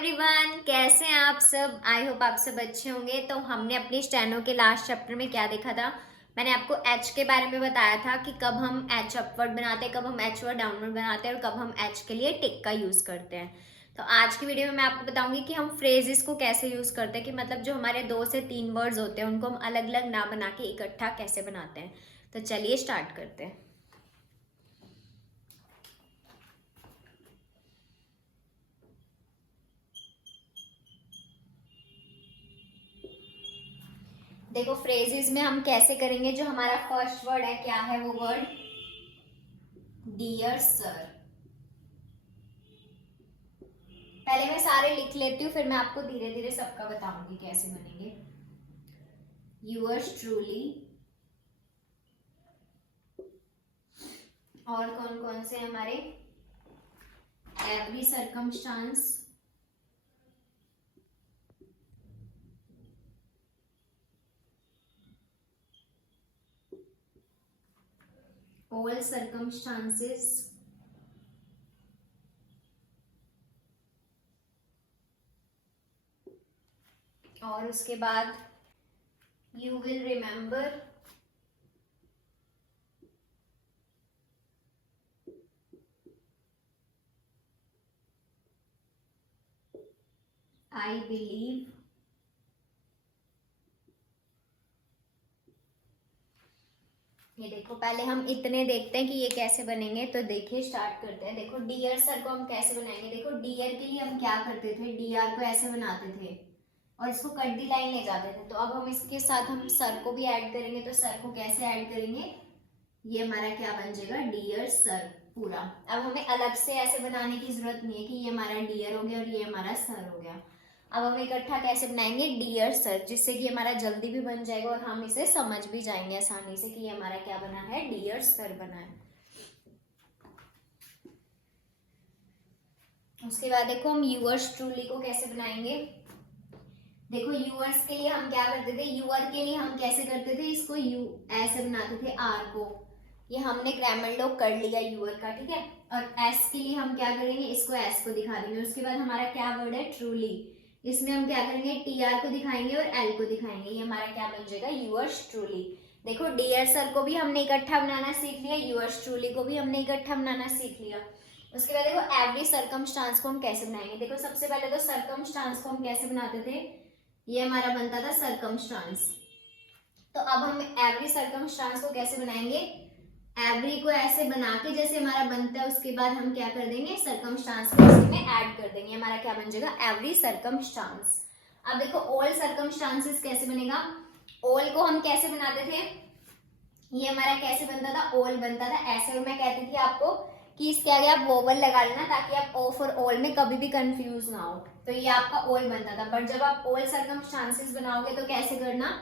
Everyone, कैसे हैं आप सब। आई होप आप सब अच्छे होंगे। तो हमने अपनी स्टेनो के लास्ट चैप्टर में क्या देखा था। मैंने आपको एच के बारे में बताया था कि कब हम एच अपवर्ड बनाते हैं, कब हम एच वर्ड डाउनवर्ड बनाते हैं और कब हम एच के लिए टिक का यूज करते हैं। तो आज की वीडियो में मैं आपको बताऊंगी कि हम फ्रेजेस को कैसे यूज करते हैं, कि मतलब जो हमारे 2 से 3 वर्ड्स होते हैं उनको हम अलग अलग ना बना के इकट्ठा कैसे बनाते हैं। तो चलिए स्टार्ट करते हैं। देखो फ्रेजेस में हम कैसे करेंगे। जो हमारा फर्स्ट वर्ड है, क्या है वो वर्ड? Dear sir. पहले मैं सारे लिख लेती हूँ, फिर मैं आपको धीरे धीरे सबका बताऊंगी कैसे बनेंगे। Yours truly. और कौन कौन से हमारे? एवरी सरकमस्टांस, ऑल सरकमस्टांसेस, और उसके बाद you will remember, I believe. ये देखो, पहले हम इतने देखते हैं कि ये कैसे बनेंगे। तो देखिए स्टार्ट करते हैं। देखो डियर सर को हम कैसे बनाएंगे। देखो डियर के लिए हम क्या करते थे, डीआर को ऐसे बनाते थे और इसको कट दी लाइन ले जाते थे। तो अब हम इसके साथ हम सर को भी ऐड करेंगे। तो सर को कैसे ऐड करेंगे, ये हमारा क्या बन जाएगा, डियर सर पूरा। अब हमें अलग से ऐसे बनाने की जरूरत नहीं है कि ये हमारा डियर हो गया और ये हमारा सर हो गया। अब हम इकट्ठा कैसे बनाएंगे, डियर सर, जिससे कि हमारा जल्दी भी बन जाएगा और हम इसे समझ भी जाएंगे आसानी से कि ये हमारा क्या बना है, डियर सर बना है। उसके बाद देखो हम यूअर्स ट्रूली को कैसे बनाएंगे। देखो यूअर्स के लिए हम क्या करते थे, यूअर के लिए हम कैसे करते थे, इसको यू ऐसे बनाते थे, आर को। ये हमने ग्रामर लॉक कर लिया यूअर का, ठीक है। और एस के लिए हम क्या करेंगे, इसको एस को दिखा देंगे। उसके बाद हमारा क्या वर्ड है, ट्रूली। इसमें हम क्या करेंगे, टी आर को दिखाएंगे और एल को दिखाएंगे। ये हमारा क्या बन जाएगा, यूअर्स ट्रूली। देखो डियर सर को भी हमने इकट्ठा बनाना सीख लिया, यूअर्स ट्रूली को भी हमने इकट्ठा बनाना सीख लिया। उसके बाद देखो एवरी सरकमस्टांस को हम कैसे बनाएंगे। देखो सबसे पहले तो सरकमस्टांस को हम कैसे बनाते थे, ये हमारा बनता था सरकमस्टांस। तो अब हम एवरी सरकमस्टांस को कैसे बनाएंगे, एवरी को ऐसे बना के जैसे हमारा बनता है, उसके बाद हम क्या कर देंगे, सरकमस्टांस को इसमें ऐड कर देंगे। हमारा क्या बन जाएगा, एवरी सरकमस्टांस। अब देखो ऑल सरकमस्टांसेस कैसे बनेगा। ऑल को हम कैसे बनाते थे, ये हमारा कैसे बनता था, ऑल बनता था ऐसे। और मैं कहती थी आपको कि इसके आगे आप वोवल लगा लेना ताकि आप ऑफ और ऑल में कभी भी कंफ्यूज ना हो। तो ये आपका ऑल बनता था। बट जब आप ऑल सरकमस्टांसेस बनाओगे तो कैसे करना,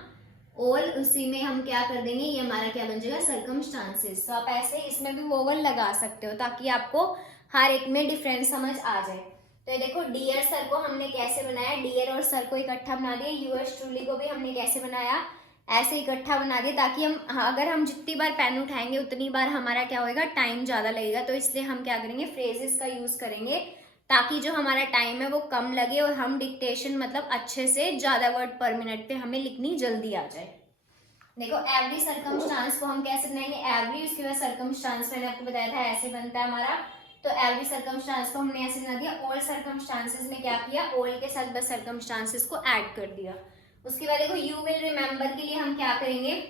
ऑल उसी में हम क्या कर देंगे, ये हमारा क्या बन जाएगा, सरकमस्टांसेस। तो आप ऐसे इसमें भी वोवल लगा सकते हो ताकि आपको हर एक में डिफरेंस समझ आ जाए। तो ये देखो डियर सर को हमने कैसे बनाया, डियर और सर को इकट्ठा बना दिया। यूअर्स ट्रूली को भी हमने कैसे बनाया, ऐसे इकट्ठा बना दिया, ताकि हम अगर हम जितनी बार पेन उठाएंगे उतनी बार हमारा क्या होगा, टाइम ज़्यादा लगेगा। तो इसलिए हम क्या करेंगे, फ्रेजेस का यूज़ करेंगे ताकि जो हमारा टाइम है वो कम लगे और हम डिक्टेशन मतलब अच्छे से ज़्यादा वर्ड पर मिनट पे हमें लिखनी जल्दी आ जाए। देखो एवरी सरकमस्टांस को हम कैसे बनाएंगे, एवरी उसके बाद सरकमस्टांस मैंने आपको बताया था ऐसे बनता है हमारा। तो एवरी सरकमस्टांस को हमने ऐसे बना दिया। ऑल सरकमस्टांसेस में क्या किया, ऑल के साथ बस सरकमस्टांसेस को ऐड कर दिया। उसके बाद देखो यू विल रिमेम्बर के लिए हम क्या करेंगे,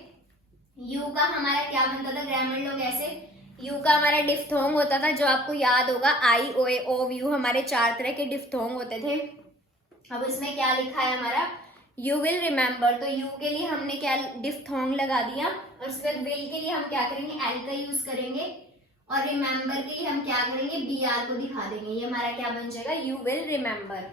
यू का हमारा क्या बनता था, ग्रामर लोग ऐसे, यू का हमारा डिफ्थोंग होता था, जो आपको याद होगा आई ओ ए ओ यू, हमारे 4 तरह के डिफ्थोंग होते थे। अब इसमें क्या लिखा है हमारा, यू विल रिमेम्बर। तो यू के लिए हमने क्या डिफ्थोंग लगा दिया। और उसके बाद विल के लिए हम क्या करेंगे, एल का यूज करेंगे। और रिमेम्बर के लिए हम क्या करेंगे, बी आर को दिखा देंगे। ये हमारा क्या बन जाएगा, यू विल रिमेम्बर।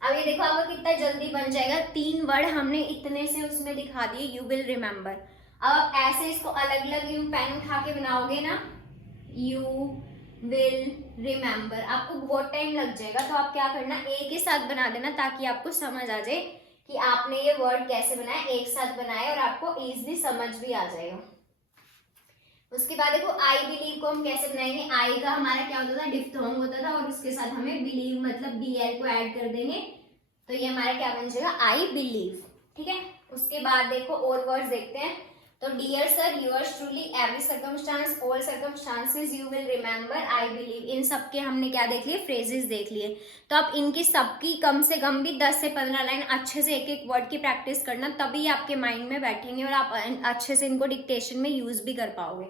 अब ये देखो आपको कितना जल्दी बन जाएगा, 3 वर्ड हमने इतने से उसमें दिखा दिए, यू विल रिमेम्बर। अब आप ऐसे इसको अलग अलग यू पेन उठा के बनाओगे ना, यू विल रिमेम्बर, आपको बहुत टाइम लग जाएगा। तो आप क्या करना, एक ही साथ बना देना ताकि आपको समझ आ जाए कि आपने ये वर्ड कैसे बनाया, एक साथ बनाया और आपको इजीली समझ भी आ जाएगा। उसके बाद देखो आई बिलीव को हम कैसे बनाएंगे, आई का हमारा क्या होता था, डिफ्थोंग होता था और उसके साथ हमें बिलीव मतलब बीएल को ऐड कर देंगे, तो ये हमारा क्या बन जाएगा, आई बिलीव। ठीक है, उसके बाद देखो और वर्ड्स देखते हैं। तो dear sir, yours truly, every circumstance, all circumstances, you will remember, I believe, इन सबके हमने क्या देख लिए, फ्रेजेस देख लिए। तो आप इनकी सबकी कम से कम भी 10 से 15 लाइन अच्छे से एक एक वर्ड की प्रैक्टिस करना, तभी आपके माइंड में बैठेंगे और आप अच्छे से इनको डिक्टेशन में यूज भी कर पाओगे।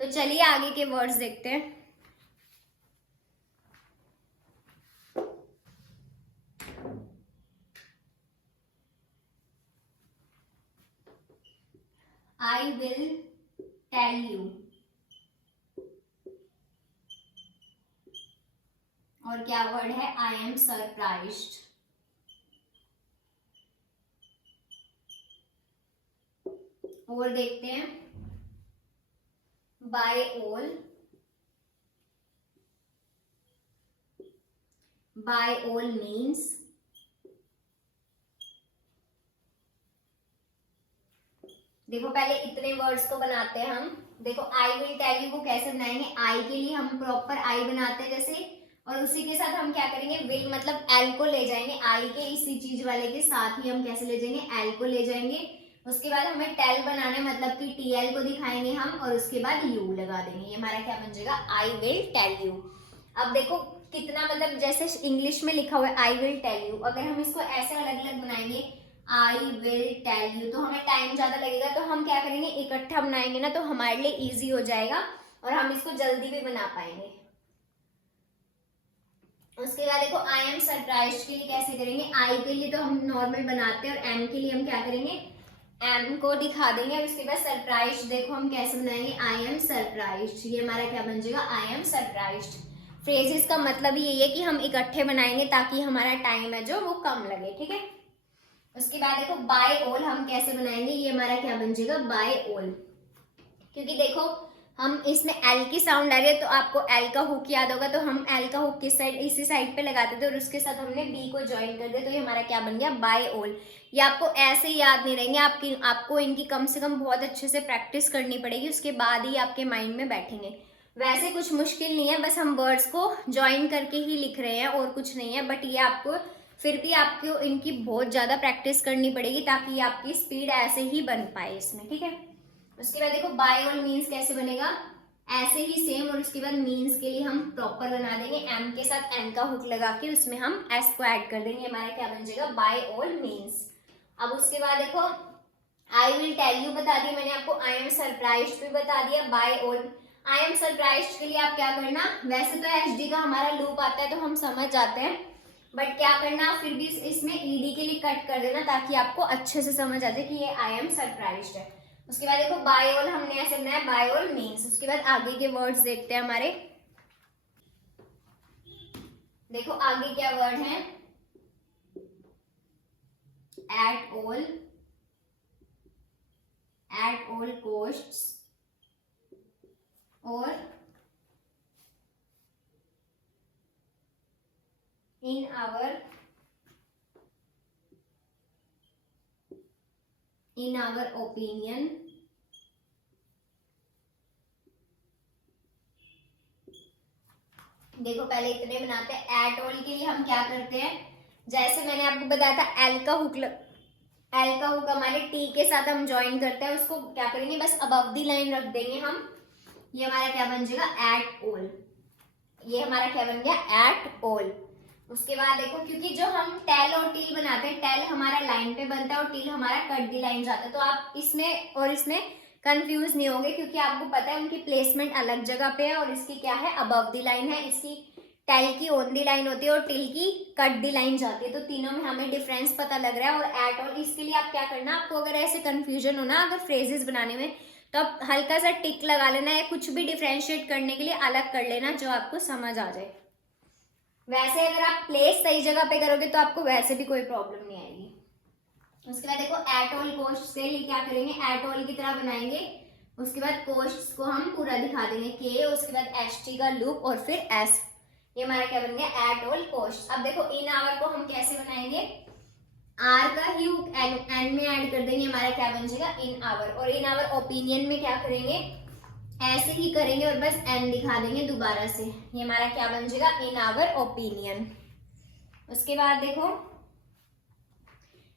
तो चलिए आगे के वर्ड्स देखते हैं। I will tell you, और क्या वर्ड है, I am surprised। और देखते हैं, by all, by all means, देखो पहले इतने वर्ड्स को बनाते हैं हम। देखो आई विल टेल यू को कैसे बनाएंगे, आई के लिए हम प्रॉपर आई बनाते हैं जैसे, और उसी के साथ हम क्या करेंगे, विल मतलब एल को ले जाएंगे, आई के इसी चीज वाले के साथ ही हम कैसे ले जाएंगे, एल को ले जाएंगे। उसके बाद हमें टेल बनाना है, मतलब कि टीएल को दिखाएंगे हम, और उसके बाद यू लगा देंगे, ये हमारा क्या बन जाएगा, आई विल टेल यू। अब देखो कितना मतलब जैसे इंग्लिश में लिखा हुआ है आई विल टेल यू, अगर हम इसको ऐसे अलग अलग बनाएंगे आई विल टेल यू तो हमें टाइम ज्यादा लगेगा, तो हम क्या करेंगे, इकट्ठा बनाएंगे ना, तो हमारे लिए इजी हो जाएगा और हम इसको जल्दी भी बना पाएंगे। उसके बाद देखो आई एम सरप्राइज्ड के लिए कैसे करेंगे, आई के लिए तो हम नॉर्मल बनाते हैं और एम के लिए हम क्या करेंगे, एम को दिखा देंगे, और उसके बाद सरप्राइज्ड देखो हम कैसे बनाएंगे, आई एम सरप्राइज्ड, ये हमारा क्या बन जाएगा, आई एम सरप्राइज्ड। फ्रेजेस का मतलब यही है कि हम इकट्ठे बनाएंगे ताकि हमारा टाइम है जो वो कम लगे। ठीक है, उसके बाद देखो बाय ऑल हम कैसे बनाएंगे, ये हमारा क्या बन जाएगा, बाय ऑल, क्योंकि देखो हम इसमें एल की साउंड आ रही है तो आपको एल का हुक याद होगा, तो हम एल का हुक किस साइड, इसी साइड पे लगाते थे और उसके साथ हमने बी को ज्वाइन कर दिया, तो ये हमारा क्या बन गया, बाय ऑल। ये आपको ऐसे ही याद नहीं रहेंगे, आपको इनकी कम से कम बहुत अच्छे से प्रैक्टिस करनी पड़ेगी, उसके बाद ही आपके माइंड में बैठेंगे। वैसे कुछ मुश्किल नहीं है, बस हम वर्ड्स को ज्वाइन करके ही लिख रहे हैं और कुछ नहीं है, बट ये आपको फिर भी आपको इनकी बहुत ज्यादा प्रैक्टिस करनी पड़ेगी ताकि आपकी स्पीड ऐसे ही बन पाए इसमें। ठीक है, उसके बाद देखो बाय ऑल मीन्स कैसे बनेगा, ऐसे ही सेम, और उसके बाद मीन्स के लिए हम प्रॉपर बना देंगे, एम के साथ एन का हुक लगा के उसमें हम एस को ऐड कर देंगे, हमारा क्या बन जाएगा, बाय ऑल मीन्स। अब उसके बाद देखो आई विल टेल यू बता दिया मैंने आपको, आई एम सरप्राइज्ड भी बता दिया, bye all. I am surprised के लिए आप क्या करना, वैसे तो एचडी का हमारा लूप आता है तो हम समझ जाते हैं, बट क्या करना फिर भी इसमें ईडी के लिए कट कर देना ताकि आपको अच्छे से समझ आ जाए कि ये आई एम सरप्राइज्ड है। उसके बाद देखो बाय ऑल हमने ऐसे बनाया, बाय ऑल मीन्स। उसके बाद आगे के वर्ड्स देखते हैं हमारे, देखो आगे क्या वर्ड है, एट ऑल कॉस्ट्स, और in our opinion, देखो पहले इतने बनाते हैं। एट ऑल के लिए हम क्या करते हैं, जैसे मैंने आपको बताया था एल का हुक हमारे टी के साथ हम ज्वाइन करते हैं, उसको क्या करेंगे, बस अबव दी लाइन रख देंगे हम, ये हमारा क्या बन जाएगा, एट ऑल, ये हमारा क्या बन गया, एट ऑल। उसके बाद देखो क्योंकि जो हम टेल और टील बनाते हैं, टेल हमारा लाइन पे बनता है और टील हमारा कट दी लाइन जाता है, तो आप इसमें और इसमें कंफ्यूज नहीं होंगे क्योंकि आपको पता है उनकी प्लेसमेंट अलग जगह पे है, और इसकी क्या है, अबव दी लाइन है, इसकी टेल की ऑन दी लाइन होती है और टिल की कट दी लाइन जाती है, तो तीनों में हमें डिफरेंस पता लग रहा है। और एट ऑल इसके लिए आप क्या करना, आपको अगर ऐसे कंफ्यूजन हो ना अगर फ्रेजेस बनाने में, तो आप हल्का सा टिक लगा लेना या कुछ भी डिफरेंशिएट करने के लिए अलग कर लेना जो आपको समझ आ जाए। वैसे अगर आप प्लेस सही जगह पे करोगे तो आपको वैसे भी कोई प्रॉब्लम नहीं आएगी। उसके बाद देखो एट ऑल कोस्ट के लिए क्या करेंगे, एट ऑल की तरह बनाएंगे, उसके बाद कोस्ट को हम पूरा दिखा देंगे के, उसके बाद एच टी का लूप और फिर एस, ये हमारा क्या बन गया, एट ऑल कोस्ट। अब देखो इन आवर को हम कैसे बनाएंगे, आर का ही एन में ऐड कर देंगे, हमारा क्या बन जाएगा, इन आवर। और इन आवर ओपिनियन में क्या करेंगे, ऐसे ही करेंगे और बस एन दिखा देंगे दोबारा से। ये हमारा क्या बन जाएगा, इन आवर ओपिनियन। उसके बाद देखो,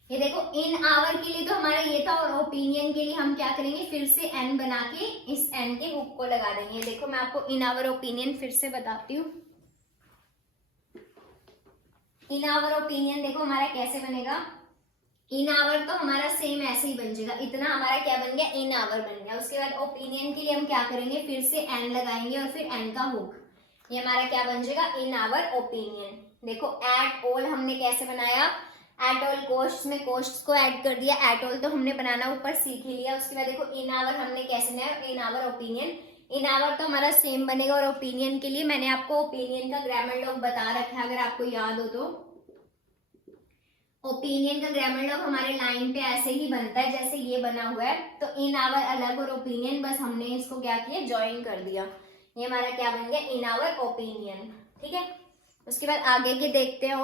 ये देखो इन आवर के लिए तो हमारा ये था, और ओपिनियन के लिए हम क्या करेंगे, फिर से एन बना के इस एन के हुक को लगा देंगे। देखो मैं आपको इन आवर ओपिनियन फिर से बताती हूँ। इन आवर ओपिनियन देखो हमारा कैसे बनेगा, इन आवर तो हमारा सेम ऐसे ही बन जाएगा, इतना हमारा क्या बन गया, इन आवर बन गया। उसके बाद ओपिनियन के लिए हम क्या करेंगे, फिर से एन लगाएंगे और फिर एन का हुक, ये हमारा क्या बन जाएगा, इन आवर ओपिनियन। देखो एट ऑल हमने कैसे बनाया, एट ऑल कोस्ट्स में कोस्ट्स को ऐड कर दिया, एट ऑल तो हमने बनाना ऊपर सीख ही लिया। उसके बाद देखो इन आवर हमने कैसे बनाया, in our opinion. In our तो हमारा सेम बनेगा, और ओपिनियन के लिए मैंने आपको ओपिनियन का ग्रामर लॉग बता रखा है, अगर आपको याद हो तो। ओपिनियन का ग्रामर लॉग हमारे लाइन पे ऐसे ही बनता है जैसे ये बना हुआ है। तो इन आवर अलग और ओपिनियन बस हमने इसको क्या किया, ज्वाइन कर दिया। ये हमारा क्या बन गया, इन आवर ओपिनियन। ठीक है, उसके बाद आगे के देखते हैं।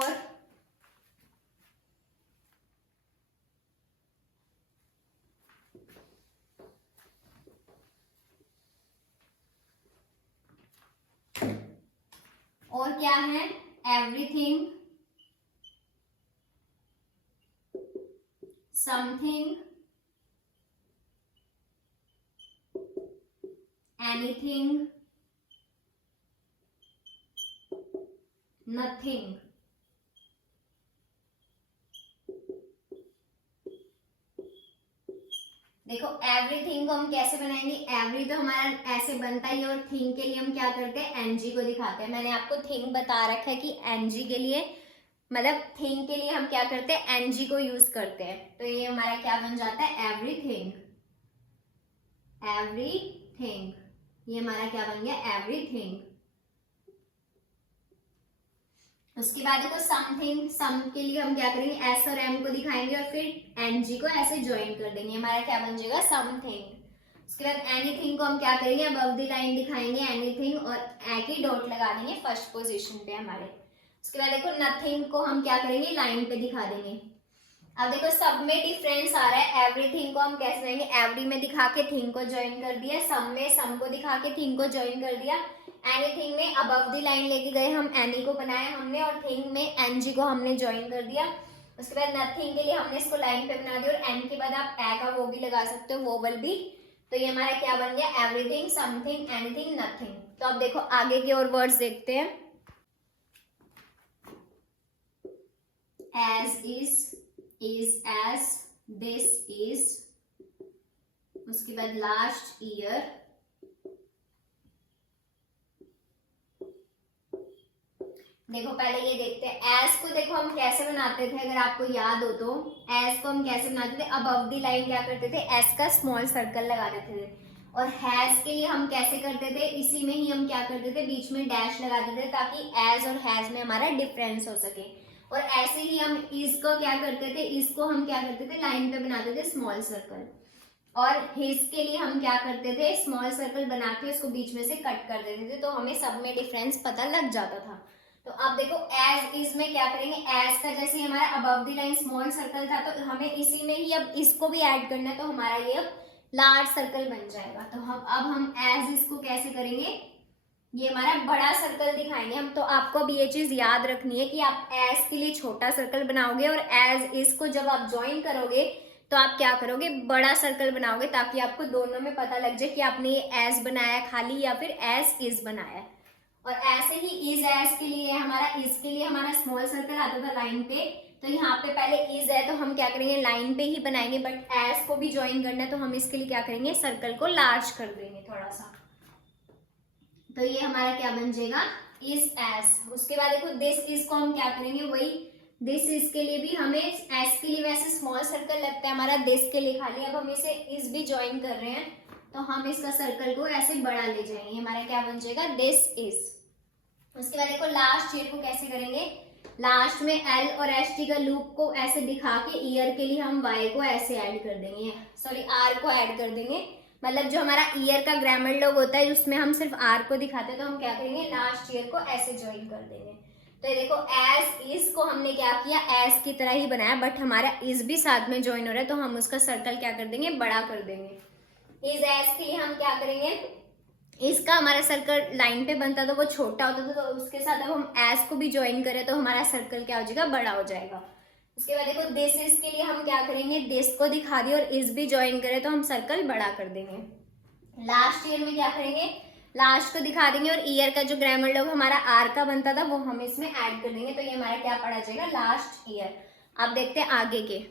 और क्या है, एवरीथिंग, समथिंग, एनीथिंग, नथिंग। देखो एवरीथिंग को हम कैसे बनाएंगे, एवरी तो हमारा ऐसे बनता ही है, और थिंग के लिए हम क्या करते हैं, एनजी को दिखाते हैं। मैंने आपको थिंग बता रखा है कि एनजी के लिए, मतलब थिंग के लिए हम क्या करते हैं, एनजी को यूज करते हैं। तो ये हमारा क्या बन जाता है, एवरीथिंग। एवरीथिंग, ये हमारा क्या बन गया, एवरीथिंग। उसके बाद देखो समथिंग, सम के लिए हम क्या करेंगे, एस और एम को दिखाएंगे और फिर एनजी को ऐसे ज्वाइन कर देंगे, हमारा क्या बन जाएगा, समथिंग। उसके बाद एनीथिंग को हम क्या करेंगे, अबव द लाइन दिखाएंगे एनीथिंग, और ए की डॉट लगा देंगे फर्स्ट पोजीशन पे हमारे। उसके बाद देखो नथिंग को हम क्या करेंगे, लाइन पे दिखा देंगे। अब देखो सब में डिफरेंस आ रहा है, एवरीथिंग को हम कैसे बनाएंगे, एवरी में दिखा के थिंग को ज्वाइन कर दिया, सम में सम को दिखा के थिंग को ज्वाइन कर दिया, एनीथिंग में अबव द लाइन लेके गए हम, एनी को बनाया हमने, और थिंग में एनजी को हमने ज्वाइन कर दिया। उसके बाद नथिंग के लिए हमने इसको लाइन पे बना दिया, और एन के बाद आप ए का वो भी लगा सकते हो, वोवल भी। तो ये हमारा क्या बन गया, एवरीथिंग, समथिंग, एनीथिंग, नथिंग। तो अब देखो आगे के और वर्ड्स देखते हैं। As is as, this is, उसके बाद लास्ट ईयर, देखो पहले ये देखते हैं, एस को देखो हम कैसे बनाते थे, अगर आपको याद हो तो। एस को हम कैसे बनाते थे, अबव द लाइन क्या करते थे, एस का स्मॉल सर्कल लगा देते थे। और हैज के लिए हम कैसे करते थे, इसी में ही हम क्या करते थे, बीच में डैश लगा देते थे, ताकि एज और हैज में हमारा डिफरेंस हो सके। और ऐसे ही हम इस को क्या करते थे, इसको हम क्या करते थे, लाइन पे बनाते थे स्मॉल सर्कल। और हिज के लिए हम क्या करते थे, स्मॉल सर्कल बना के उसको बीच में से कट कर देते थे, तो हमें सब में डिफरेंस पता लग जाता था। तो अब देखो एज इज में क्या करेंगे, एज का जैसे हमारा above the line small circle था, तो हमें इसी में ही अब इसको भी ऐड करना है, तो हमारा ये अब लार्ज सर्कल बन जाएगा। तो हम एज इसको कैसे करेंगे, ये हमारा बड़ा सर्कल दिखाएंगे हम। तो आपको अब ये चीज याद रखनी है कि आप एज के लिए छोटा सर्कल बनाओगे, और एज इसको जब आप ज्वाइन करोगे तो आप क्या करोगे, बड़ा सर्कल बनाओगे, ताकि आपको दोनों में पता लग जाए कि आपने ये एज बनाया खाली या फिर एज इज बनाया। और ऐसे ही इज एज के लिए हमारा, इज के लिए हमारा स्मॉल सर्कल आता था लाइन पे, तो यहाँ पे पहले इज है तो हम क्या करेंगे, लाइन पे ही बनाएंगे, बट एज को भी ज्वाइन करना है, तो हम इसके लिए क्या करेंगे, सर्कल को लार्ज कर देंगे थोड़ा सा। तो ये हमारा क्या बन जाएगा, इज एज। उसके बाद देखो दिस इज को हम क्या करेंगे, वही दिस इज के लिए भी हमें एस के लिए वैसे स्मॉल सर्कल लगता है हमारा, दिस के लिए खाली। अब हम इसे इज भी ज्वाइन कर रहे हैं, तो हम इसका सर्कल को ऐसे बड़ा ले जाएंगे, हमारा क्या बन जाएगा, दिस इज। उसके बाद देखो लास्ट ईयर को कैसे करेंगे, लास्ट में एल और एस टी का लूप को ऐसे दिखा के ईयर के लिए हम वाई को ऐसे ऐड कर देंगे, सॉरी आर को ऐड कर देंगे। मतलब जो हमारा ईयर का ग्रामर लॉग होता है उसमें हम सिर्फ आर को दिखाते हैं, तो हम क्या करेंगे, लास्ट ईयर को ऐसे ज्वाइन कर देंगे। तो ये देखो एज इज को हमने क्या किया, एज की तरह ही बनाया, बट हमारा इज भी साथ में ज्वाइन हो रहा है, तो हम उसका सर्कल क्या कर देंगे, बड़ा कर देंगे। इज एज के लिए हम क्या करेंगे, इसका हमारा सर्कल लाइन पे बनता तो वो छोटा होता था, तो उसके साथ अब हम एस को भी ज्वाइन करें तो हमारा सर्कल क्या हो जाएगा, बड़ा हो जाएगा। उसके बाद देखो दिस इज के लिए हम क्या करेंगे, दिस को दिखा दिए और इस भी ज्वाइन करें तो हम सर्कल बड़ा कर देंगे। लास्ट ईयर में क्या करेंगे, लास्ट को दिखा देंगे और ईयर का जो ग्रामर लॉग हमारा आर का बनता था वो हम इसमें ऐड कर देंगे, तो ये हमारा क्या पड़ा जाएगा, लास्ट ईयर। अब देखते हैं आगे के।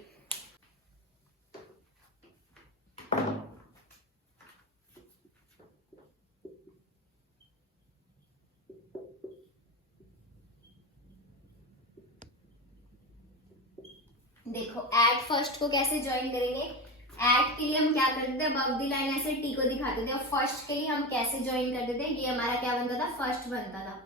देखो एट फर्स्ट को कैसे ज्वाइन करेंगे, एट के लिए हम क्या करते थे, अबव द लाइन ऐसे टी को दिखाते थे, और फर्स्ट के लिए हम कैसे ज्वाइन करते थे, ये हमारा क्या बनता था, फर्स्ट बनता था।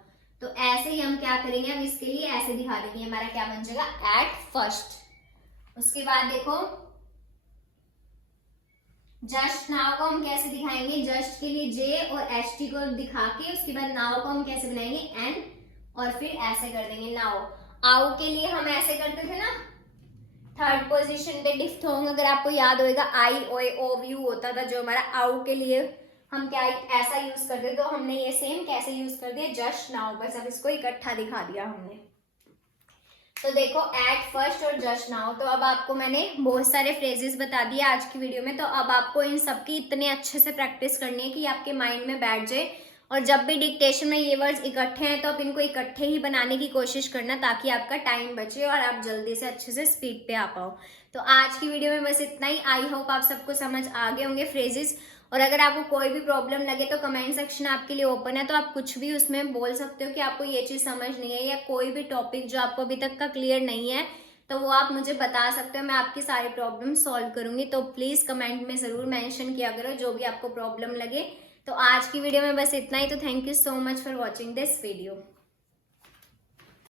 तो ऐसे ही हम क्या करेंगे, अब इसके लिए ऐसे दिखा देंगे, हमारा क्या बन जाएगा, एट फर्स्ट। उसके बाद देखो जस्ट नाउ को हम कैसे दिखाएंगे, जस्ट के लिए जे और एच टी को दिखा के उसके बाद नाउ को हम कैसे बनाएंगे, एन, और फिर ऐसे कर देंगे नाउ। आउ के लिए हम ऐसे करते थे ना, थर्ड पोजीशन पे डिफ्थोंग, अगर आपको याद होगा आई ओ यू होता था जो हमारा आउ के लिए हम क्या ऐसा यूज करते, तो हमने ये सेम कैसे यूज कर दिया, जस्ट नाउ, बस अब इसको इकट्ठा दिखा दिया हमने। तो देखो एट फर्स्ट और जस्ट नाउ, तो अब आपको मैंने बहुत सारे फ्रेजेस बता दिए आज की वीडियो में, तो अब आपको इन सबकी इतने अच्छे से प्रैक्टिस करनी है कि आपके माइंड में बैठ जाए, और जब भी डिक्टेशन में ये वर्ड्स इकट्ठे हैं तो आप इनको इकट्ठे ही बनाने की कोशिश करना, ताकि आपका टाइम बचे और आप जल्दी से अच्छे से स्पीड पे आ पाओ। तो आज की वीडियो में बस इतना ही। आई होप आप सबको समझ आ गए होंगे फ्रेजेस, और अगर आपको कोई भी प्रॉब्लम लगे तो कमेंट सेक्शन आपके लिए ओपन है, तो आप कुछ भी उसमें बोल सकते हो कि आपको ये चीज़ समझ नहीं है, या कोई भी टॉपिक जो आपको अभी तक का क्लियर नहीं है तो वो आप मुझे बता सकते हो, मैं आपकी सारी प्रॉब्लम सॉल्व करूंगी। तो प्लीज़ कमेंट में ज़रूर मेंशन किया करो जो भी आपको प्रॉब्लम लगे। तो आज की वीडियो में बस इतना ही। तो thank you so much for watching this video.